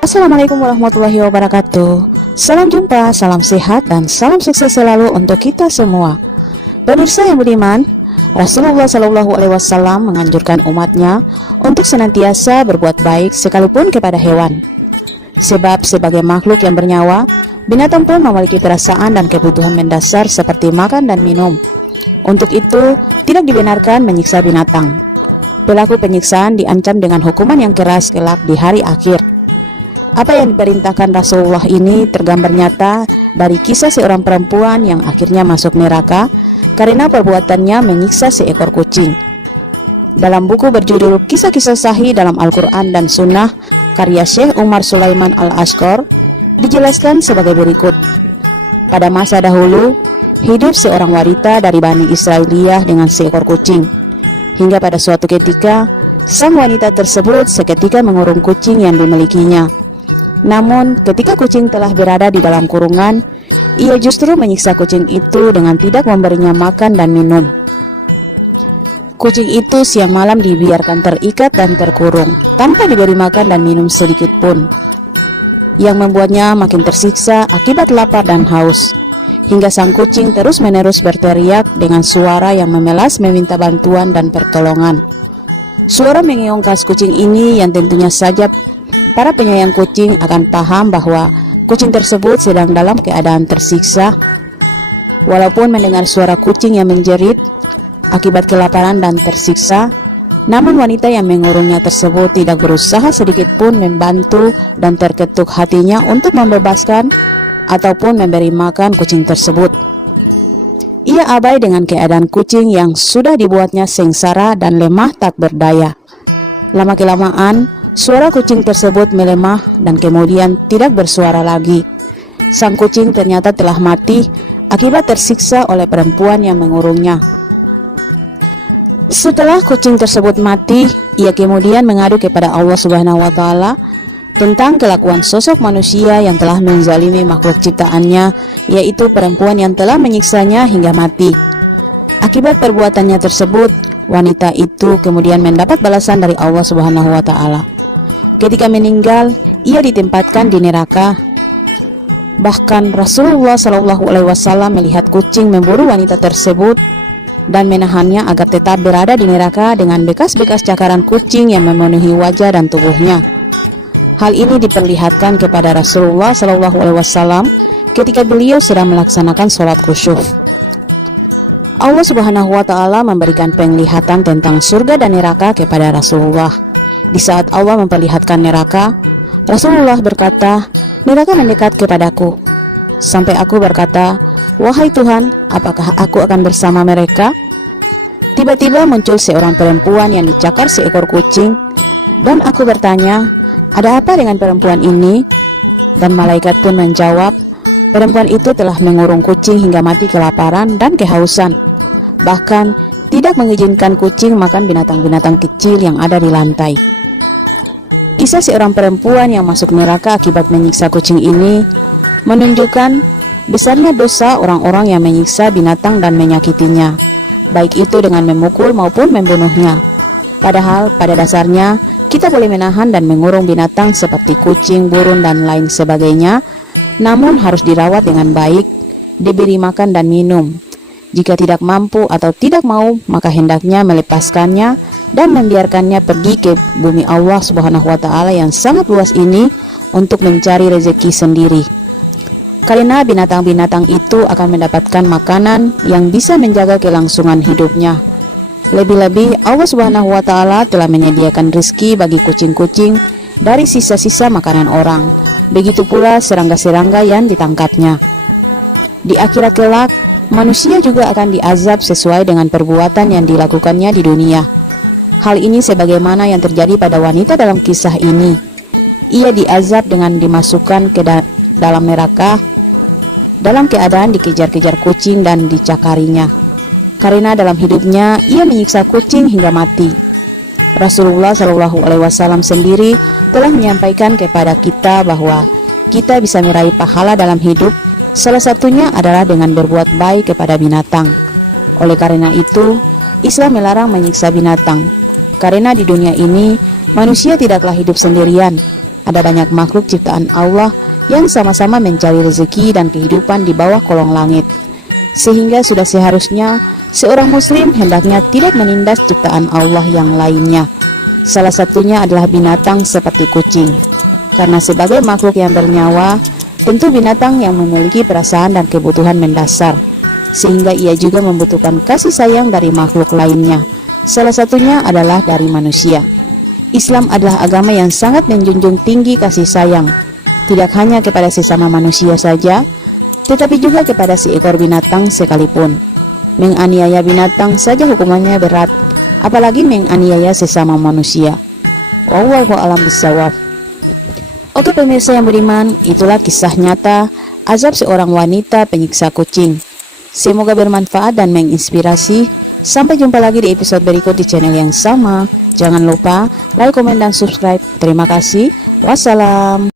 Assalamualaikum warahmatullahi wabarakatuh. Salam jumpa, salam sehat, dan salam sukses selalu untuk kita semua. Pemirsa yang beriman, Rasulullah Shallallahu Alaihi Wasallam menganjurkan umatnya untuk senantiasa berbuat baik sekalipun kepada hewan. Sebab sebagai makhluk yang bernyawa, binatang pun memiliki perasaan dan kebutuhan mendasar seperti makan dan minum. Untuk itu, tidak dibenarkan menyiksa binatang. Pelaku penyiksaan diancam dengan hukuman yang keras kelak di hari akhir. Apa yang diperintahkan Rasulullah ini tergambar nyata dari kisah seorang perempuan yang akhirnya masuk neraka karena perbuatannya menyiksa seekor kucing. Dalam buku berjudul Kisah-kisah Sahih dalam Al-Quran dan Sunnah karya Syekh Umar Sulaiman Al-Ashkor dijelaskan sebagai berikut. Pada masa dahulu, hidup seorang wanita dari Bani Israeliyah dengan seekor kucing. Hingga pada suatu ketika, sang wanita tersebut seketika mengurung kucing yang dimilikinya. Namun, ketika kucing telah berada di dalam kurungan, ia justru menyiksa kucing itu dengan tidak memberinya makan dan minum. Kucing itu siang malam dibiarkan terikat dan terkurung, tanpa diberi makan dan minum sedikit pun, yang membuatnya makin tersiksa akibat lapar dan haus. Hingga sang kucing terus-menerus berteriak dengan suara yang memelas meminta bantuan dan pertolongan. Suara mengeong kucing ini yang tentunya saja Para penyayang kucing akan paham bahwa kucing tersebut sedang dalam keadaan tersiksa. Walaupun mendengar suara kucing yang menjerit akibat kelaparan dan tersiksa, namun wanita yang mengurungnya tersebut tidak berusaha sedikit pun membantu dan terketuk hatinya untuk membebaskan ataupun memberi makan kucing tersebut. Ia abai dengan keadaan kucing yang sudah dibuatnya sengsara dan lemah tak berdaya. Lama-kelamaan, Suara kucing tersebut melemah dan kemudian tidak bersuara lagi. Sang kucing ternyata telah mati akibat tersiksa oleh perempuan yang mengurungnya. Setelah kucing tersebut mati, ia kemudian mengadu kepada Allah Subhanahu wa taala tentang kelakuan sosok manusia yang telah menzalimi makhluk ciptaannya, yaitu perempuan yang telah menyiksanya hingga mati. Akibat perbuatannya tersebut, wanita itu kemudian mendapat balasan dari Allah Subhanahu wa taala. Ketika meninggal, ia ditempatkan di neraka. Bahkan Rasulullah Shallallahu Alaihi Wasallam melihat kucing memburu wanita tersebut dan menahannya agar tetap berada di neraka dengan bekas-bekas cakaran kucing yang memenuhi wajah dan tubuhnya. Hal ini diperlihatkan kepada Rasulullah Shallallahu Alaihi Wasallam ketika beliau sedang melaksanakan sholat khusyuk. Allah Subhanahu wa taala memberikan penglihatan tentang surga dan neraka kepada Rasulullah. Di saat Allah memperlihatkan neraka, Rasulullah berkata, "Neraka mendekat kepadaku." Sampai aku berkata, "Wahai Tuhan, apakah aku akan bersama mereka?" Tiba-tiba muncul seorang perempuan yang dicakar seekor kucing, dan aku bertanya, "Ada apa dengan perempuan ini?" Dan malaikat pun menjawab, "Perempuan itu telah mengurung kucing hingga mati kelaparan dan kehausan." Bahkan tidak mengizinkan kucing makan binatang-binatang kecil yang ada di lantai. Kisah seorang perempuan yang masuk neraka akibat menyiksa kucing ini menunjukkan besarnya dosa orang-orang yang menyiksa binatang dan menyakitinya, baik itu dengan memukul maupun membunuhnya. Padahal pada dasarnya kita boleh menahan dan mengurung binatang seperti kucing, burung, dan lain sebagainya, namun harus dirawat dengan baik, diberi makan dan minum. Jika tidak mampu atau tidak mau, maka hendaknya melepaskannya dan membiarkannya pergi ke bumi Allah Subhanahu wa taala yang sangat luas ini untuk mencari rezeki sendiri. Karena binatang-binatang itu akan mendapatkan makanan yang bisa menjaga kelangsungan hidupnya. Lebih-lebih Allah Subhanahu wa taala telah menyediakan rezeki bagi kucing-kucing dari sisa-sisa makanan orang. Begitu pula serangga-serangga yang ditangkapnya. Di akhirat kelak, manusia juga akan diazab sesuai dengan perbuatan yang dilakukannya di dunia. Hal ini sebagaimana yang terjadi pada wanita dalam kisah ini. Ia diazab dengan dimasukkan ke da dalam neraka dalam keadaan dikejar-kejar kucing dan dicakarinya. Karena dalam hidupnya ia menyiksa kucing hingga mati. Rasulullah Shallallahu Alaihi Wasallam sendiri telah menyampaikan kepada kita bahwa kita bisa meraih pahala dalam hidup. Salah satunya adalah dengan berbuat baik kepada binatang. Oleh karena itu, Islam melarang menyiksa binatang, karena di dunia ini, manusia tidaklah hidup sendirian. ada banyak makhluk ciptaan Allah yang sama-sama mencari rezeki dan kehidupan di bawah kolong langit. Sehingga sudah seharusnya seorang muslim hendaknya tidak menindas ciptaan Allah yang lainnya. Salah satunya adalah binatang seperti kucing. Karena sebagai makhluk yang bernyawa, tentu binatang yang memiliki perasaan dan kebutuhan mendasar, sehingga ia juga membutuhkan kasih sayang dari makhluk lainnya. Salah satunya adalah dari manusia. Islam adalah agama yang sangat menjunjung tinggi kasih sayang, tidak hanya kepada sesama manusia saja, tetapi juga kepada seekor binatang sekalipun. Menganiaya binatang saja hukumannya berat, apalagi menganiaya sesama manusia. Wallahu alam bisawab. Oke pemirsa yang beriman, itulah kisah nyata azab seorang wanita penyiksa kucing. Semoga bermanfaat dan menginspirasi. Sampai jumpa lagi di episode berikut di channel yang sama. Jangan lupa like, komen, dan subscribe. Terima kasih. Wassalam.